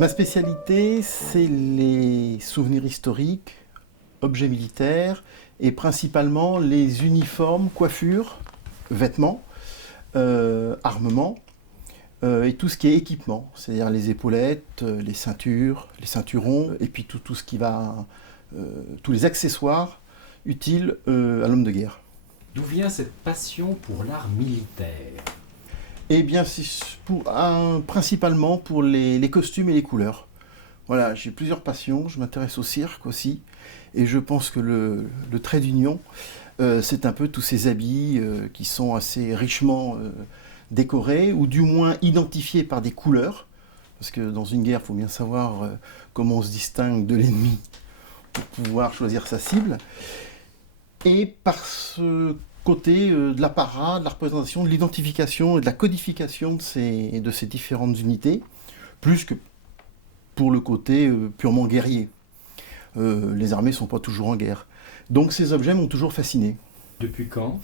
Ma spécialité, c'est les souvenirs historiques, objets militaires et principalement les uniformes, coiffures, vêtements, armements et tout ce qui est équipement, c'est-à-dire les épaulettes, les ceintures, les ceinturons et puis tout ce qui va, tous les accessoires utiles à l'homme de guerre. D'où vient cette passion pour l'art militaire? Eh bien, c'est principalement pour les costumes et les couleurs. Voilà, j'ai plusieurs passions, je m'intéresse au cirque aussi, et je pense que le trait d'union, c'est un peu tous ces habits qui sont assez richement décorés, ou du moins identifiés par des couleurs, parce que dans une guerre, il faut bien savoir comment on se distingue de l'ennemi pour pouvoir choisir sa cible, et par ce côté de l'apparat, de la représentation, de l'identification et de la codification de ces différentes unités, plus que pour le côté purement guerrier. Les armées ne sont pas toujours en guerre. Donc ces objets m'ont toujours fasciné. Depuis quand?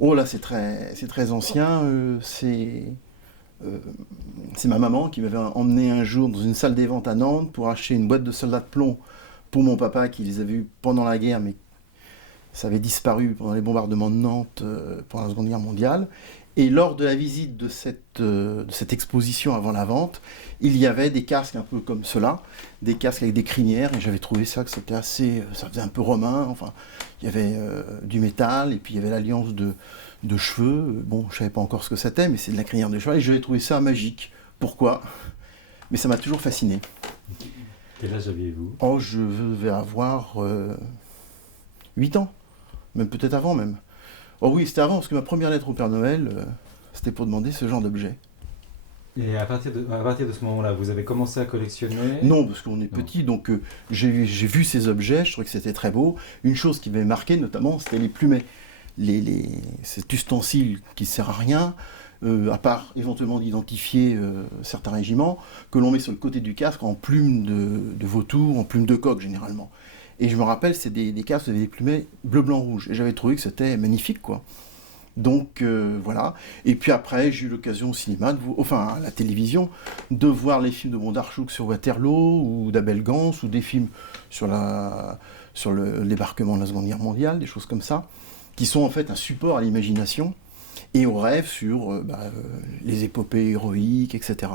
Oh là, c'est très ancien. C'est ma maman qui m'avait emmené un jour dans une salle des ventes à Nantes pour acheter une boîte de soldats de plomb pour mon papa qui les avait eus pendant la guerre, mais ça avait disparu pendant les bombardements de Nantes pendant la Seconde Guerre mondiale. Et lors de la visite de cette exposition avant la vente, il y avait des casques un peu comme cela, des casques avec des crinières, et j'avais trouvé ça que c'était assez, ça faisait un peu romain, enfin, il y avait du métal, et puis il y avait l'alliance de cheveux, bon, je savais pas encore ce que c'était, mais c'est de la crinière de cheval, et j'avais trouvé ça magique. Pourquoi? Mais ça m'a toujours fasciné. Quel âge aviez-vous? Oh, je vais avoir 8 ans, même peut-être avant même. Oh oui, c'était avant, parce que ma première lettre au Père Noël, c'était pour demander ce genre d'objet. Et à partir de ce moment-là, vous avez commencé à collectionner? Non, parce qu'on est Non. petit, donc j'ai vu ces objets, je trouvais que c'était très beau. Une chose qui m'avait marqué notamment, c'était les plumets. Cet ustensile qui ne sert à rien, à part éventuellement d'identifier certains régiments, que l'on met sur le côté du casque en plume de vautour, en plume de coq généralement. Et je me rappelle, c'est des casques avec des plumets bleu, blanc, rouge. Et j'avais trouvé que c'était magnifique, quoi. Donc voilà. Et puis après, j'ai eu l'occasion au cinéma, enfin à la télévision, de voir les films de Bondarchuk sur Waterloo ou d'Abel Gans ou des films sur le débarquement de la Seconde Guerre mondiale, des choses comme ça, qui sont en fait un support à l'imagination et au rêve sur les épopées héroïques, etc.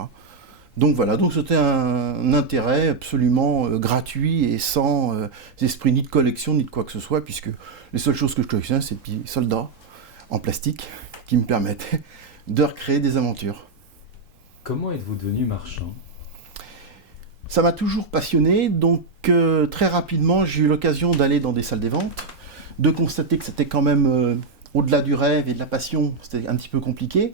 Donc voilà, donc c'était un intérêt absolument gratuit et sans esprit ni de collection ni de quoi que ce soit, puisque les seules choses que je collectionne, c'est des petits soldats en plastique qui me permettaient de recréer des aventures. Comment êtes-vous devenu marchand? Ça m'a toujours passionné, donc très rapidement j'ai eu l'occasion d'aller dans des salles des ventes, de constater que c'était quand même au-delà du rêve et de la passion, c'était un petit peu compliqué,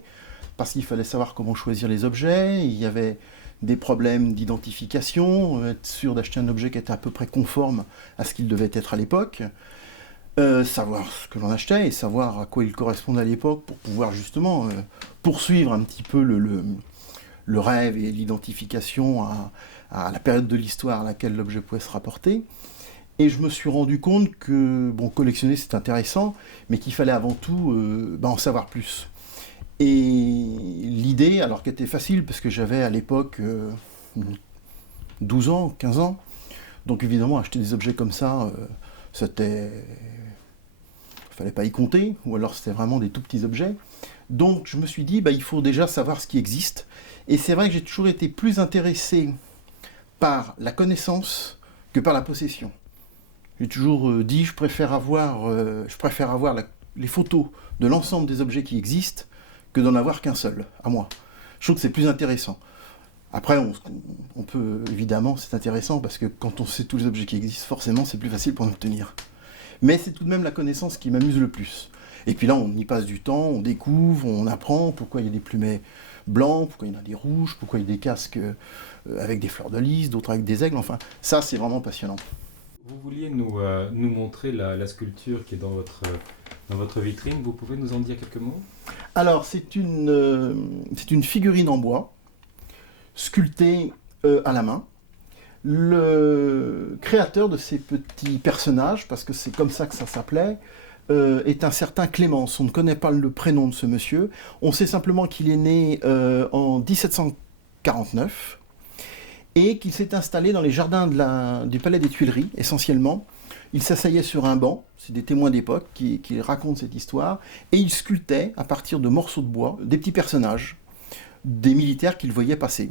parce qu'il fallait savoir comment choisir les objets, il y avait des problèmes d'identification, être sûr d'acheter un objet qui était à peu près conforme à ce qu'il devait être à l'époque, savoir ce que l'on achetait et savoir à quoi il correspondait à l'époque pour pouvoir justement poursuivre un petit peu le rêve et l'identification à la période de l'histoire à laquelle l'objet pouvait se rapporter. Et je me suis rendu compte que bon, collectionner c'est intéressant, mais qu'il fallait avant tout en savoir plus. Et l'idée, alors qu'elle était facile, parce que j'avais à l'époque 12 ans, 15 ans, donc évidemment acheter des objets comme ça, c'était... Il fallait pas y compter, ou alors c'était vraiment des tout petits objets. Donc je me suis dit, il faut déjà savoir ce qui existe. Et c'est vrai que j'ai toujours été plus intéressé par la connaissance que par la possession. J'ai toujours dit, je préfère avoir les photos de l'ensemble des objets qui existent que d'en avoir qu'un seul, à moi. Je trouve que c'est plus intéressant. Après, on peut, évidemment, c'est intéressant parce que quand on sait tous les objets qui existent, forcément, c'est plus facile pour en obtenir. Mais c'est tout de même la connaissance qui m'amuse le plus. Et puis là, on y passe du temps, on découvre, on apprend pourquoi il y a des plumets blancs, pourquoi il y en a des rouges, pourquoi il y a des casques avec des fleurs de lys, d'autres avec des aigles, enfin, ça, c'est vraiment passionnant. Vous vouliez nous montrer la sculpture qui est dans votre vitrine. Vous pouvez nous en dire quelques mots? Alors, c'est une figurine en bois, sculptée à la main. Le créateur de ces petits personnages, parce que c'est comme ça que ça s'appelait, est un certain Clémence. On ne connaît pas le prénom de ce monsieur. On sait simplement qu'il est né en 1749 et qu'il s'est installé dans les jardins du Palais des Tuileries, essentiellement. Il s'asseyait sur un banc, c'est des témoins d'époque qui racontent cette histoire, et il sculptait, à partir de morceaux de bois, des petits personnages, des militaires qu'il voyait passer.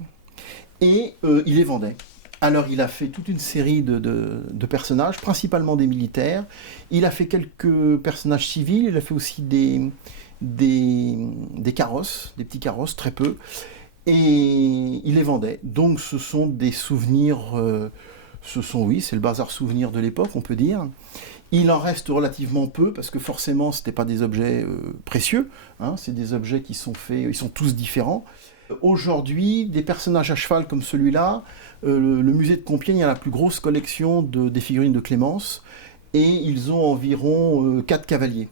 Et il les vendait. Alors il a fait toute une série de personnages, principalement des militaires. Il a fait quelques personnages civils, il a fait aussi des carrosses, des petits carrosses, très peu. Et il les vendait. Donc ce sont des souvenirs, oui, c'est le bazar souvenir de l'époque, on peut dire. Il en reste relativement peu, parce que forcément, ce n'étaient pas des objets précieux. Hein, c'est des objets qui sont faits, ils sont tous différents. Aujourd'hui, des personnages à cheval comme celui-là, le musée de Compiègne a la plus grosse collection des figurines de Clémence, et ils ont environ 4 cavaliers.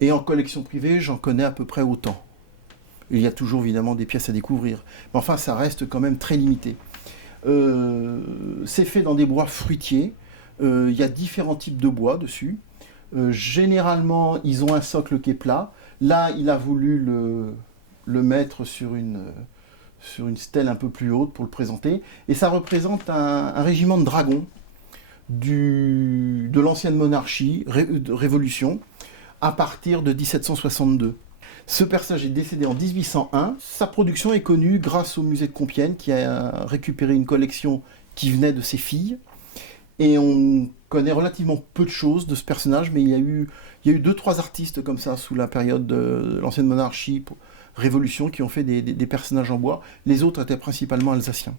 Et en collection privée, j'en connais à peu près autant. Il y a toujours évidemment des pièces à découvrir, mais enfin ça reste quand même très limité. C'est fait dans des bois fruitiers, il y a différents types de bois dessus. Généralement, ils ont un socle qui est plat. Là, il a voulu le mettre sur une stèle un peu plus haute pour le présenter. Et ça représente un régiment de dragons de l'ancienne monarchie, de Révolution, à partir de 1762. Ce personnage est décédé en 1801. Sa production est connue grâce au musée de Compiègne, qui a récupéré une collection qui venait de ses filles. Et on connaît relativement peu de choses de ce personnage, mais il y a eu 2-3 artistes comme ça, sous la période de l'ancienne monarchie, Révolution, qui ont fait des personnages en bois. Les autres étaient principalement alsaciens.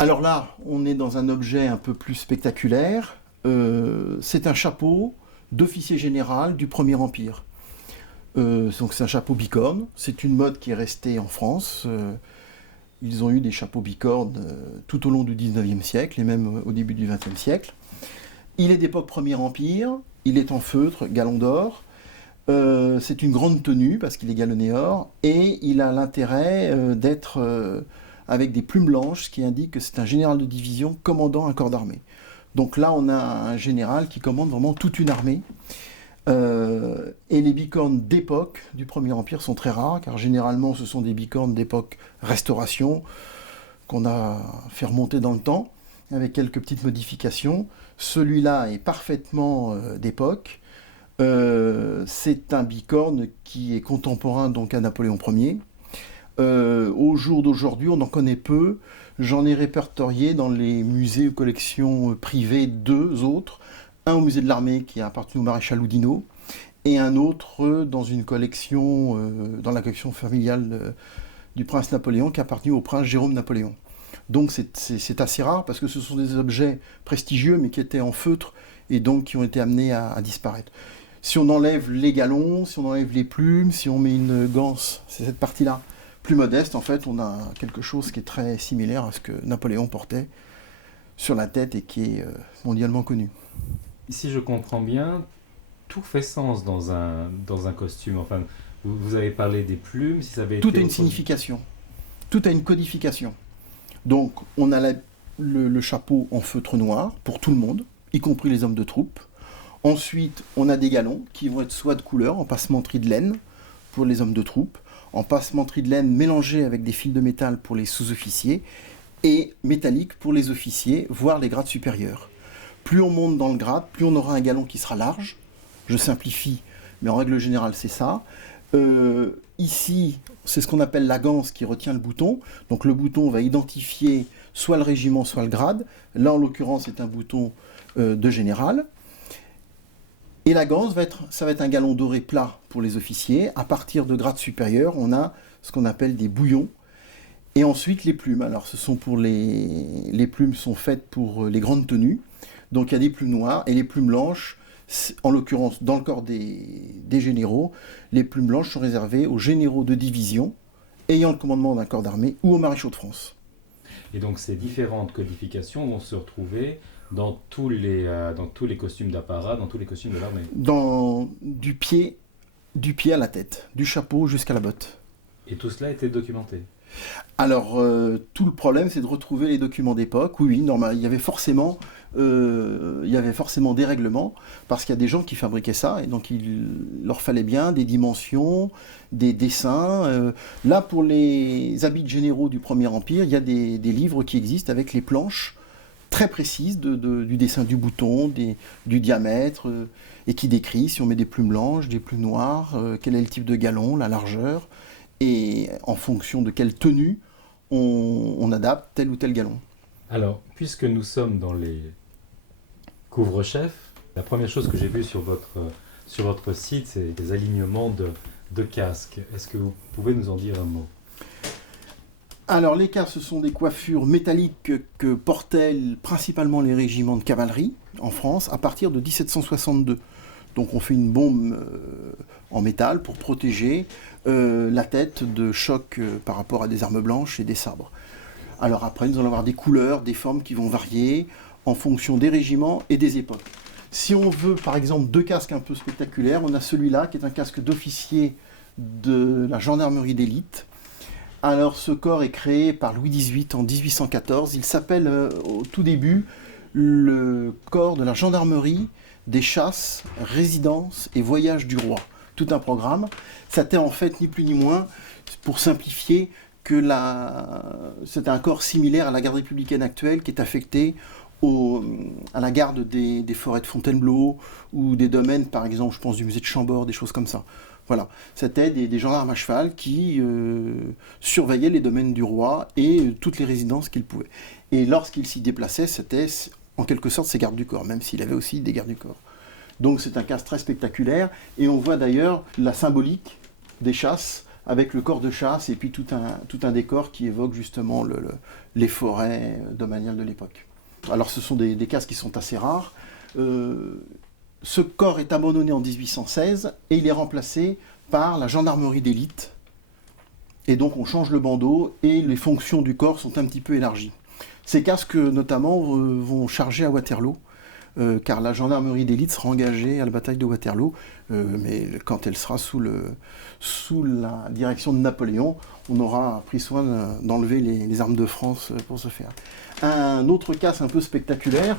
Alors là, on est dans un objet un peu plus spectaculaire. C'est un chapeau d'officier général du Premier Empire. Donc c'est un chapeau bicorne. C'est une mode qui est restée en France. Ils ont eu des chapeaux bicornes tout au long du 19e siècle et même au début du 20e siècle. Il est d'époque Premier Empire. Il est en feutre, galon d'or. C'est une grande tenue parce qu'il est galonné or. Et il a l'intérêt d'être avec des plumes blanches, ce qui indique que c'est un général de division commandant un corps d'armée. Donc là, on a un général qui commande vraiment toute une armée. Et les bicornes d'époque du Premier Empire sont très rares, car généralement ce sont des bicornes d'époque Restauration, qu'on a fait remonter dans le temps, avec quelques petites modifications. Celui-là est parfaitement d'époque. C'est un bicorne qui est contemporain donc à Napoléon Ier. Au jour d'aujourd'hui, on en connaît peu. J'en ai répertorié dans les musées ou collections privées 2 autres. Un au musée de l'armée qui a appartenu au maréchal Oudinot, et un autre dans une collection, dans la collection familiale du prince Napoléon, qui a appartenu au prince Jérôme Napoléon. Donc c'est assez rare, parce que ce sont des objets prestigieux, mais qui étaient en feutre, et donc qui ont été amenés à disparaître. Si on enlève les galons, si on enlève les plumes, si on met une ganse, c'est cette partie-là, plus modeste, en fait, on a quelque chose qui est très similaire à ce que Napoléon portait sur la tête et qui est mondialement connu. Si je comprends bien, tout fait sens dans un costume. Enfin, vous avez parlé des plumes, si ça avait Tout été a une signification, tout a une codification. Donc, on a le chapeau en feutre noir pour tout le monde, y compris les hommes de troupe. Ensuite, on a des galons qui vont être soit de couleur, en passementerie de laine pour les hommes de troupe, en passementerie de laine mélangée avec des fils de métal pour les sous-officiers, et métallique pour les officiers, voire les grades supérieurs. Plus on monte dans le grade, plus on aura un galon qui sera large. Je simplifie, mais en règle générale, c'est ça. Ici, c'est ce qu'on appelle la ganse qui retient le bouton. Donc le bouton va identifier soit le régiment, soit le grade. Là, en l'occurrence, c'est un bouton de général. Et la ganse, ça va être un galon doré plat pour les officiers. À partir de grade supérieur, on a ce qu'on appelle des bouillons. Et ensuite, les plumes. Alors, les plumes sont faites pour les grandes tenues. Donc, il y a des plumes noires et les plumes blanches, en l'occurrence, dans le corps des généraux, les plumes blanches sont réservées aux généraux de division ayant le commandement d'un corps d'armée ou aux maréchaux de France. Et donc, ces différentes codifications vont se retrouver dans tous les costumes d'apparat, dans tous les costumes de l'armée. Du pied à la tête, du chapeau jusqu'à la botte. Et tout cela a été documenté. Alors, tout le problème, c'est de retrouver les documents d'époque. Oui, normal, il y avait forcément des règlements, parce qu'il y a des gens qui fabriquaient ça, et donc il leur fallait bien des dimensions, des dessins. Là, pour les habits généraux du Premier Empire, il y a des livres qui existent avec les planches très précises du dessin du bouton, du diamètre, et qui décrit si on met des plumes blanches, des plumes noires, quel est le type de galon, la largeur, et en fonction de quelle tenue on adapte tel ou tel galon. Alors, puisque nous sommes dans les couvre-chefs, la première chose que j'ai vue sur votre site, c'est des alignements de casques. Est-ce que vous pouvez nous en dire un mot? Alors les casques, ce sont des coiffures métalliques que portaient principalement les régiments de cavalerie en France à partir de 1762. Donc on fait une bombe en métal pour protéger la tête de chocs par rapport à des armes blanches et des sabres. Alors après, nous allons avoir des couleurs, des formes qui vont varier en fonction des régiments et des époques. Si on veut par exemple deux casques un peu spectaculaires, on a celui-là qui est un casque d'officier de la gendarmerie d'élite. Alors ce corps est créé par Louis XVIII en 1814. Il s'appelle au tout début le corps de la gendarmerie des chasses, résidences et voyages du roi. Tout un programme. C'était en fait ni plus ni moins, pour simplifier, que c'est un corps similaire à la garde républicaine actuelle qui est affecté à la garde des forêts de Fontainebleau ou des domaines, par exemple, je pense du musée de Chambord, des choses comme ça. Voilà, c'était des gendarmes à cheval qui surveillaient les domaines du roi et toutes les résidences qu'il pouvait. Et lorsqu'il s'y déplaçait, c'était en quelque sorte ses gardes du corps, même s'il avait aussi des gardes du corps. Donc c'est un casque très spectaculaire, et on voit d'ailleurs la symbolique des chasses, avec le corps de chasse, et puis tout un décor qui évoque justement les forêts domaniales de l'époque. Alors ce sont des casques qui sont assez rares. Ce corps est abandonné en 1816 et il est remplacé par la gendarmerie d'élite. Et donc on change le bandeau et les fonctions du corps sont un petit peu élargies. Ces casques notamment vont charger à Waterloo, car la gendarmerie d'élite sera engagée à la bataille de Waterloo, mais quand elle sera sous la direction de Napoléon, on aura pris soin d'enlever les armes de France pour ce faire. Un autre casque un peu spectaculaire,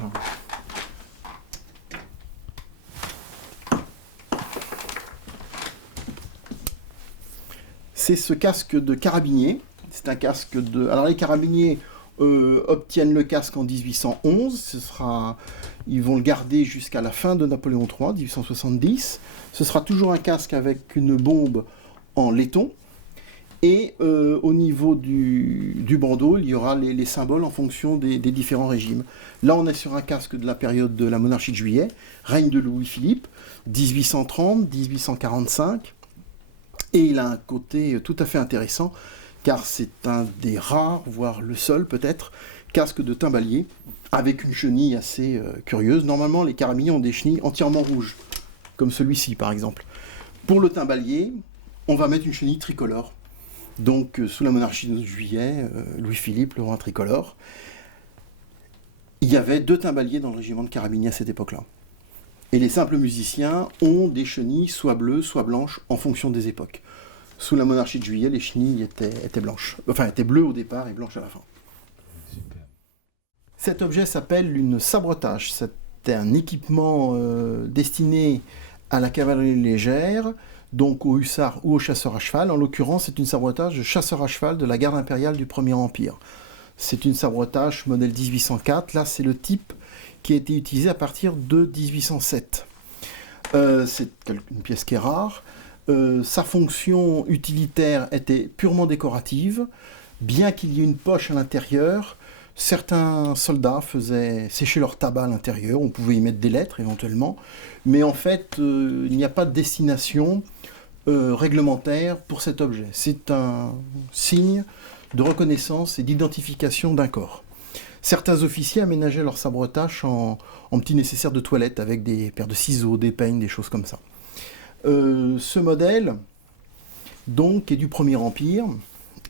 c'est ce casque de carabinier. C'est un casque de... Alors les carabiniers obtiennent le casque en 1811. Ils vont le garder jusqu'à la fin de Napoléon III, 1870. Ce sera toujours un casque avec une bombe en laiton. Et au niveau du bandeau, il y aura les symboles en fonction des différents régimes. Là, on est sur un casque de la période de la monarchie de Juillet, règne de Louis-Philippe, 1830-1845. Et il a un côté tout à fait intéressant, car c'est un des rares, voire le seul peut-être, casque de timbalier, avec une chenille assez curieuse. Normalement, les carabiniers ont des chenilles entièrement rouges, comme celui-ci par exemple. Pour le timbalier, on va mettre une chenille tricolore. Donc, sous la monarchie de Juillet, Louis-Philippe, le roi tricolore, il y avait 2 timbaliers dans le régiment de carabiniers à cette époque-là. Et les simples musiciens ont des chenilles soit bleues, soit blanches, en fonction des époques. Sous la monarchie de Juillet, les chenilles étaient blanches. Enfin, étaient bleues au départ et blanches à la fin. Super. Cet objet s'appelle une sabretage. C'était un équipement destiné à la cavalerie légère, donc aux hussards ou aux chasseurs à cheval. En l'occurrence, c'est une sabretage de chasseurs à cheval de la garde impériale du Premier Empire. C'est une sabretage modèle 1804. Là, c'est le type qui a été utilisé à partir de 1807. C'est une pièce qui est rare. Sa fonction utilitaire était purement décorative. Bien qu'il y ait une poche à l'intérieur, certains soldats faisaient sécher leur tabac à l'intérieur. On pouvait y mettre des lettres éventuellement. Mais en fait, il n'y a pas de destination réglementaire pour cet objet. C'est un signe de reconnaissance et d'identification d'un corps. Certains officiers aménageaient leur sabretage en petits nécessaires de toilette avec des paires de ciseaux, des peignes, des choses comme ça. Ce modèle, donc, est du Premier Empire.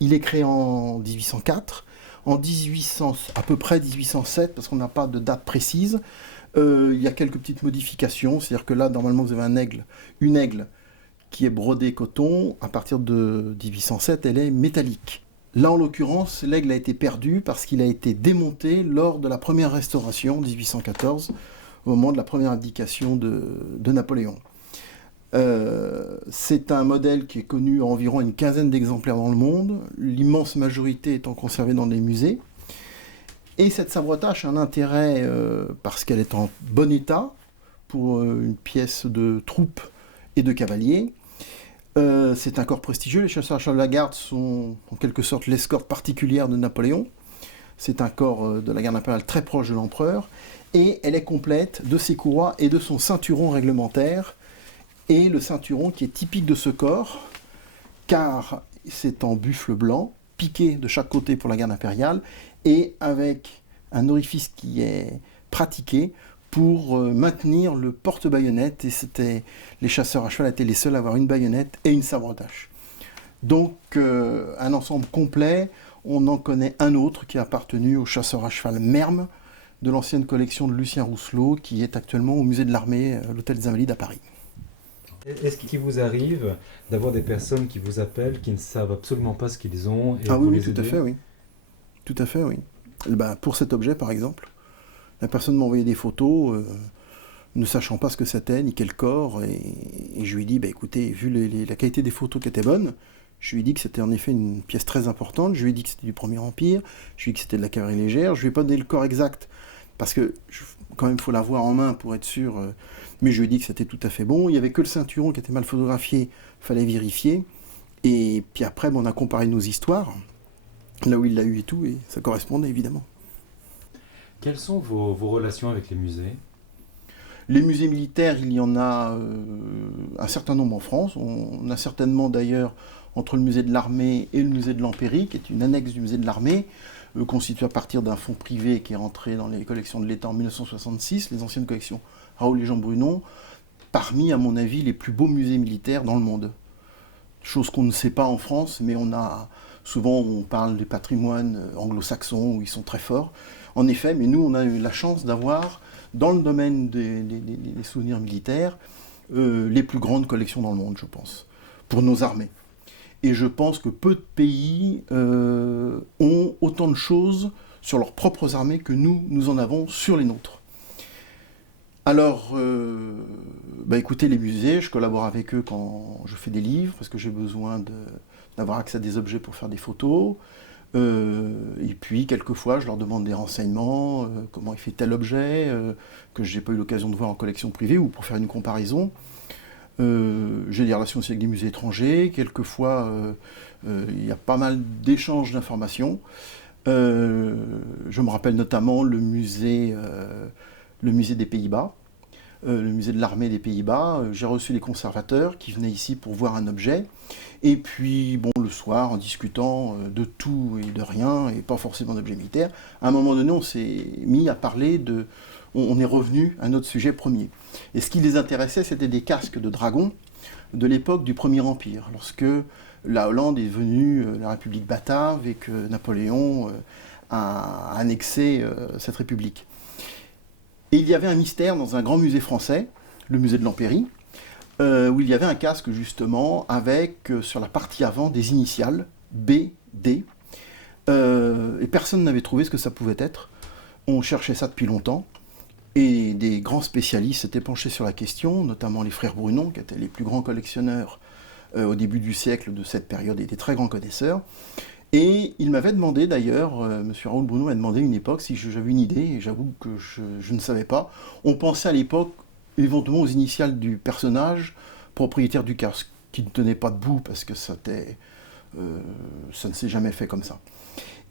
Il est créé en 1804. En à peu près 1807, parce qu'on n'a pas de date précise, il y a quelques petites modifications. C'est-à-dire que là, normalement, vous avez une aigle qui est brodée coton. À partir de 1807, elle est métallique. Là, en l'occurrence, l'aigle a été perdu parce qu'il a été démonté lors de la première restauration, 1814, au moment de la première abdication de Napoléon. C'est un modèle qui est connu à environ une quinzaine d'exemplaires dans le monde, l'immense majorité étant conservée dans des musées. Et cette sabre-tâche a un intérêt parce qu'elle est en bon état pour une pièce de troupe et de cavalier. C'est un corps prestigieux, les chasseurs à cheval de la garde sont en quelque sorte l'escorte particulière de Napoléon. C'est un corps de la garde impériale très proche de l'empereur, et elle est complète de ses courroies et de son ceinturon réglementaire, et le ceinturon qui est typique de ce corps, car c'est en buffle blanc, piqué de chaque côté pour la garde impériale, et avec un orifice qui est pratiqué pour maintenir le porte-baïonnette, et les chasseurs à cheval étaient les seuls à avoir une baïonnette et une sabre-tâche. Donc un ensemble complet. On en connaît un autre qui a appartenu au chasseur à cheval Merme, de l'ancienne collection de Lucien Rousselot, qui est actuellement au musée de l'armée, l'hôtel des Invalides à Paris. Est-ce qu'il vous arrive d'avoir des personnes qui vous appellent, qui ne savent absolument pas ce qu'ils ont et Ah vous oui, les tout à fait, oui. Tout à fait, oui. Pour cet objet, par exemple, la personne m'a envoyé des photos, ne sachant pas ce que c'était, ni quel corps, et je lui ai dit, écoutez, vu la qualité des photos qui étaient bonnes, je lui ai dit que c'était en effet une pièce très importante, je lui ai dit que c'était du Premier Empire, je lui ai dit que c'était de la cavalerie légère, je lui ai pas donné le corps exact, parce que quand même, il faut l'avoir en main pour être sûr, mais je lui ai dit que c'était tout à fait bon. Il n'y avait que le ceinturon qui était mal photographié, il fallait vérifier, et puis après, on a comparé nos histoires, là où il l'a eu et tout, et ça correspondait évidemment. Quelles sont vos relations avec les musées ? Les musées militaires, il y en a un certain nombre en France. On a certainement d'ailleurs, entre le musée de l'armée et le musée de l'Empérie, qui est une annexe du musée de l'armée, constituée à partir d'un fonds privé qui est rentré dans les collections de l'État en 1966, les anciennes collections Raoul et Jean Brunon, parmi, à mon avis, les plus beaux musées militaires dans le monde. Chose qu'on ne sait pas en France, mais souvent on parle des patrimoines anglo-saxons où ils sont très forts. En effet, mais nous, on a eu la chance d'avoir, dans le domaine des souvenirs militaires, les plus grandes collections dans le monde, je pense, pour nos armées. Et je pense que peu de pays ont autant de choses sur leurs propres armées que nous en avons sur les nôtres. Alors, écoutez, les musées, je collabore avec eux quand je fais des livres, parce que j'ai besoin d'avoir accès à des objets pour faire des photos. Et puis, quelquefois, je leur demande des renseignements, comment il fait tel objet, que je n'ai pas eu l'occasion de voir en collection privée, ou pour faire une comparaison. J'ai des relations aussi avec des musées étrangers. Quelquefois, il y a pas mal d'échanges d'informations. Je me rappelle notamment le musée des Pays-Bas, le musée de l'armée des Pays-Bas. J'ai reçu les conservateurs qui venaient ici pour voir un objet. Et puis, le soir, en discutant de tout et de rien, et pas forcément d'objets militaires, à un moment donné, on s'est mis à parler on est revenu à notre sujet premier. Et ce qui les intéressait, c'était des casques de dragons de l'époque du Premier Empire, lorsque la Hollande est devenue la République batave et que Napoléon a annexé cette République. Et il y avait un mystère dans un grand musée français, le musée de l'Empérie, où il y avait un casque justement avec sur la partie avant des initiales B, D, et personne n'avait trouvé ce que ça pouvait être. On cherchait ça depuis longtemps, et des grands spécialistes s'étaient penchés sur la question, notamment les frères Brunon, qui étaient les plus grands collectionneurs au début du siècle de cette période, et des très grands connaisseurs. Et il m'avait demandé d'ailleurs, M. Raoul Brunon m'a demandé à une époque si j'avais une idée, et j'avoue que je ne savais pas. On pensait à l'époque éventuellement aux initiales du personnage propriétaire du casque, qui ne tenait pas debout parce que ça ne s'est jamais fait comme ça.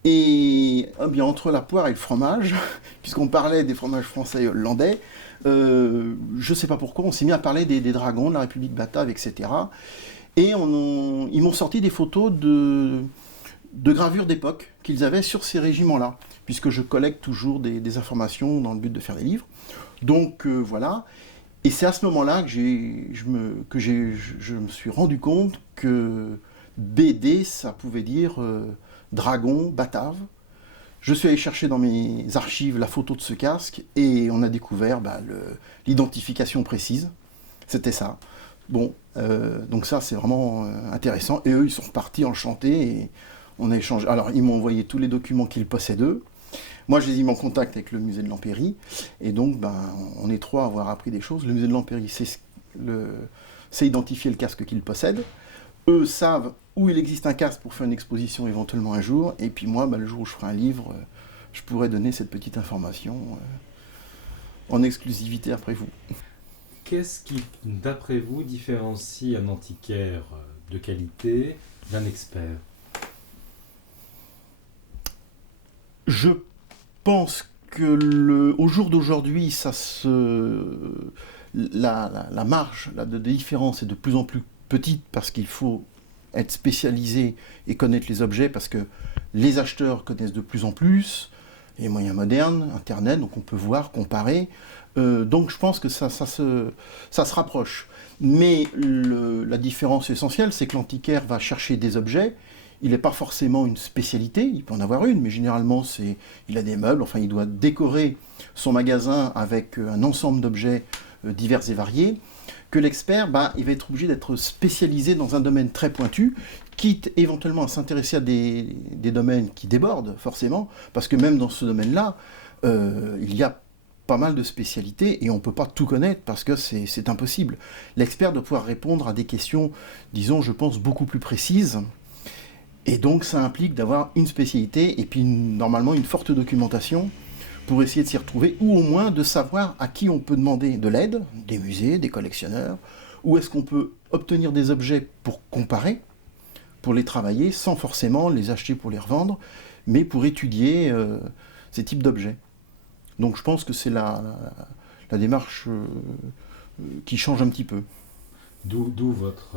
Et bien entre la poire et le fromage, puisqu'on parlait des fromages français et hollandais, je ne sais pas pourquoi, on s'est mis à parler des dragons de la République batave, etc. Et ils m'ont sorti des photos de gravures d'époque qu'ils avaient sur ces régiments-là, puisque je collecte toujours des informations dans le but de faire des livres. Donc voilà. Et c'est à ce moment-là que je me suis rendu compte que BD, ça pouvait dire dragon, batave. Je suis allé chercher dans mes archives la photo de ce casque et on a découvert l'identification précise. C'était ça. Donc ça, c'est vraiment intéressant. Et eux, ils sont repartis enchantés et On a échangé. Alors, ils m'ont envoyé tous les documents qu'ils possèdent eux. Moi, je les ai mis en contact avec le musée de l'Empéry. Et donc, on est trois à avoir appris des choses. Le musée de l'Empéry sait identifier le casque qu'ils possèdent. Eux savent où il existe un casque pour faire une exposition éventuellement un jour. Et puis moi, le jour où je ferai un livre, je pourrai donner cette petite information en exclusivité après vous. Qu'est-ce qui, d'après vous, différencie un antiquaire de qualité d'un expert? Je pense que au jour d'aujourd'hui, la marge de différence est de plus en plus petite parce qu'il faut être spécialisé et connaître les objets parce que les acheteurs connaissent de plus en plus les moyens modernes, Internet, donc on peut voir, comparer. Donc je pense que ça se rapproche. Mais la différence essentielle, c'est que l'antiquaire va chercher des objets. Il n'est pas forcément une spécialité, il peut en avoir une, mais généralement il a des meubles, enfin il doit décorer son magasin avec un ensemble d'objets divers et variés, que l'expert, il va être obligé d'être spécialisé dans un domaine très pointu, quitte éventuellement à s'intéresser à des domaines qui débordent forcément, parce que même dans ce domaine-là, il y a pas mal de spécialités et on ne peut pas tout connaître parce que c'est impossible. L'expert doit pouvoir répondre à des questions, disons, je pense, beaucoup plus précises. Et donc ça implique d'avoir une spécialité et puis normalement une forte documentation pour essayer de s'y retrouver, ou au moins de savoir à qui on peut demander de l'aide, des musées, des collectionneurs, où est-ce qu'on peut obtenir des objets pour comparer, pour les travailler, sans forcément les acheter pour les revendre, mais pour étudier ces types d'objets. Donc je pense que c'est la démarche qui change un petit peu. D'où votre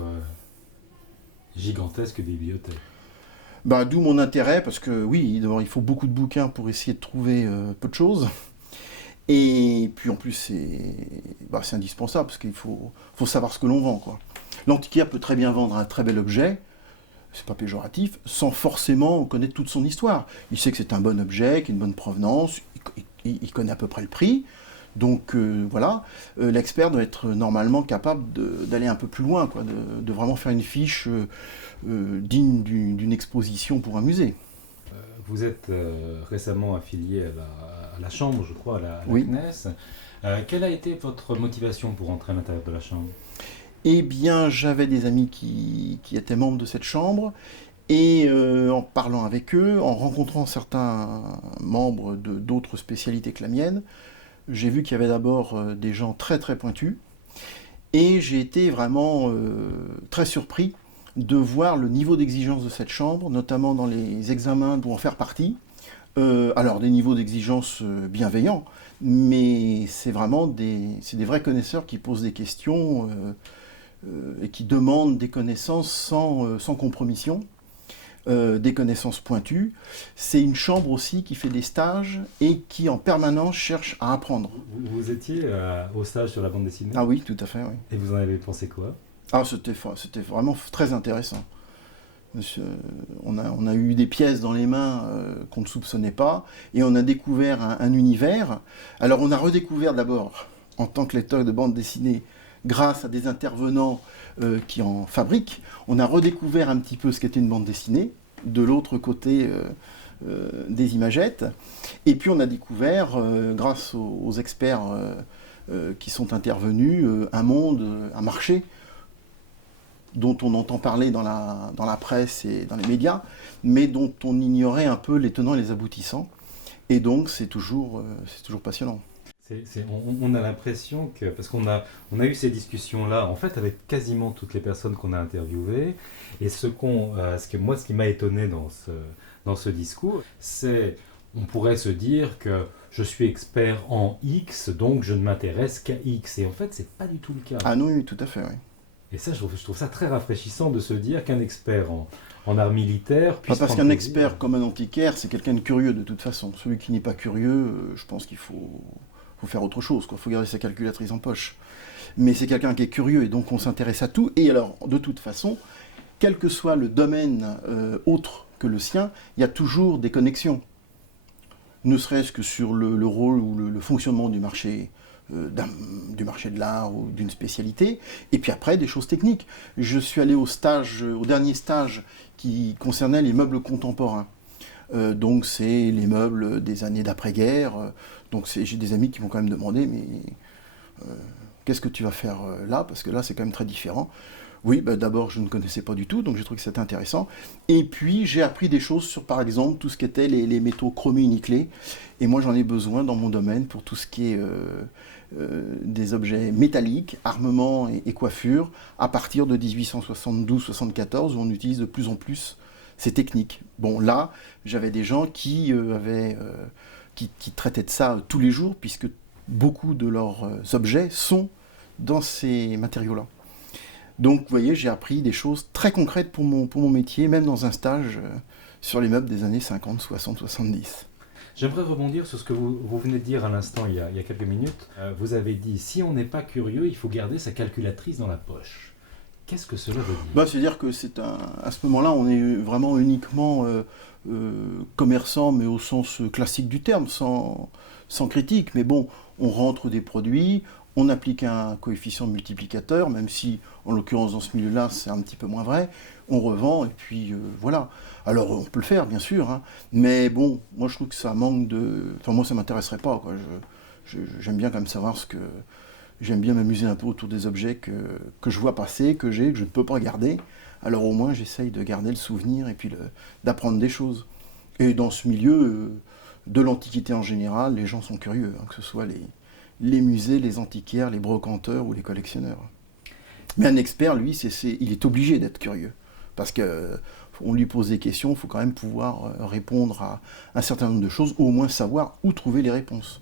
gigantesque bibliothèque. D'où mon intérêt, parce que oui, d'abord il faut beaucoup de bouquins pour essayer de trouver peu de choses. Et puis en plus c'est indispensable, parce qu'il faut savoir ce que l'on vend, quoi. L'antiquaire peut très bien vendre un très bel objet, c'est pas péjoratif, sans forcément connaître toute son histoire. Il sait que c'est un bon objet, qui a une bonne provenance, il connaît à peu près le prix. Donc voilà, l'expert doit être normalement capable d'aller un peu plus loin, quoi, de vraiment faire une fiche digne d'une exposition pour un musée. Vous êtes récemment affilié à la Chambre, je crois, à la Oui. CNES. Quelle a été votre motivation pour entrer à l'intérieur de la Chambre? Eh bien, j'avais des amis qui étaient membres de cette Chambre, et en parlant avec eux, en rencontrant certains membres d'autres spécialités que la mienne, j'ai vu qu'il y avait d'abord des gens très très pointus, et j'ai été vraiment très surpris de voir le niveau d'exigence de cette chambre, notamment dans les examens pour en faire partie. Alors des niveaux d'exigence bienveillants, mais c'est vraiment des vrais connaisseurs qui posent des questions et qui demandent des connaissances sans compromission. Des connaissances pointues. C'est une chambre aussi qui fait des stages et qui en permanence cherche à apprendre. Vous étiez au stage sur la bande dessinée? Ah oui, tout à fait, oui. Et vous en avez pensé quoi? Ah, c'était vraiment très intéressant. On a eu des pièces dans les mains qu'on ne soupçonnait pas, et on a découvert un univers. Alors on a redécouvert d'abord, en tant que lecteur de bande dessinée, grâce à des intervenants qui en fabriquent, on a redécouvert un petit peu ce qu'était une bande dessinée, de l'autre côté des imagettes. Et puis on a découvert, grâce aux experts qui sont intervenus, un monde, un marché, dont on entend parler dans la presse et dans les médias, mais dont on ignorait un peu les tenants et les aboutissants. Et donc c'est toujours passionnant. On a l'impression que, parce qu'on a eu ces discussions-là, en fait, avec quasiment toutes les personnes qu'on a interviewées, et ce qui m'a étonné dans ce discours, c'est, on pourrait se dire que je suis expert en X, donc je ne m'intéresse qu'à X, et en fait, c'est pas du tout le cas. Ah non, oui, tout à fait, oui. Et ça, je trouve ça très rafraîchissant de se dire qu'un expert en art militaire puisse parce qu'un expert comme un antiquaire, c'est quelqu'un de curieux de toute façon. Celui qui n'est pas curieux, je pense qu'il faut faire autre chose, quoi. Faut garder sa calculatrice en poche. Mais c'est quelqu'un qui est curieux, et donc on s'intéresse à tout. Et alors, de toute façon, quel que soit le domaine autre que le sien, il y a toujours des connexions. Ne serait-ce que sur le rôle ou le fonctionnement du marché du marché de l'art ou d'une spécialité, et puis après des choses techniques. Je suis allé au dernier stage qui concernait les meubles contemporains. Donc c'est les meubles des années d'après-guerre. Donc j'ai des amis qui m'ont quand même demandé, mais qu'est-ce que tu vas faire là? Parce que là c'est quand même très différent. Oui, bah, d'abord je ne connaissais pas du tout, donc j'ai trouvé que c'était intéressant. Et puis j'ai appris des choses sur par exemple tout ce qui était les métaux chromés nickelés. Et moi j'en ai besoin dans mon domaine pour tout ce qui est des objets métalliques, armements et coiffures, à partir de 1872-74, où on utilise de plus en plus ces techniques. Bon, là, j'avais des gens qui traitaient de ça tous les jours, puisque beaucoup de leurs objets sont dans ces matériaux-là. Donc, vous voyez, j'ai appris des choses très concrètes pour mon métier, même dans un stage sur les meubles des années 50, 60, 70. J'aimerais rebondir sur ce que vous venez de dire à l'instant, il y a quelques minutes. Vous avez dit, si on n'est pas curieux, il faut garder sa calculatrice dans la poche. Qu'est-ce que cela veut dire? Bah, c'est-à-dire que à ce moment-là, on est vraiment uniquement commerçant, mais au sens classique du terme, sans critique. Mais bon, on rentre des produits, on applique un coefficient multiplicateur, même si, en l'occurrence, dans ce milieu-là, c'est un petit peu moins vrai. On revend, et puis voilà. Alors, on peut le faire, bien sûr, hein, mais bon, moi, je trouve que ça manque de... Enfin, moi, ça ne m'intéresserait pas, quoi. J'aime bien quand même savoir ce que... J'aime bien m'amuser un peu autour des objets que je vois passer, que je ne peux pas garder. Alors au moins j'essaye de garder le souvenir et puis d'apprendre des choses. Et dans ce milieu de l'Antiquité en général, les gens sont curieux, hein, que ce soit les musées, les antiquaires, les brocanteurs ou les collectionneurs. Mais un expert, lui, il est obligé d'être curieux. Parce qu'on lui pose des questions, il faut quand même pouvoir répondre à un certain nombre de choses, ou au moins savoir où trouver les réponses.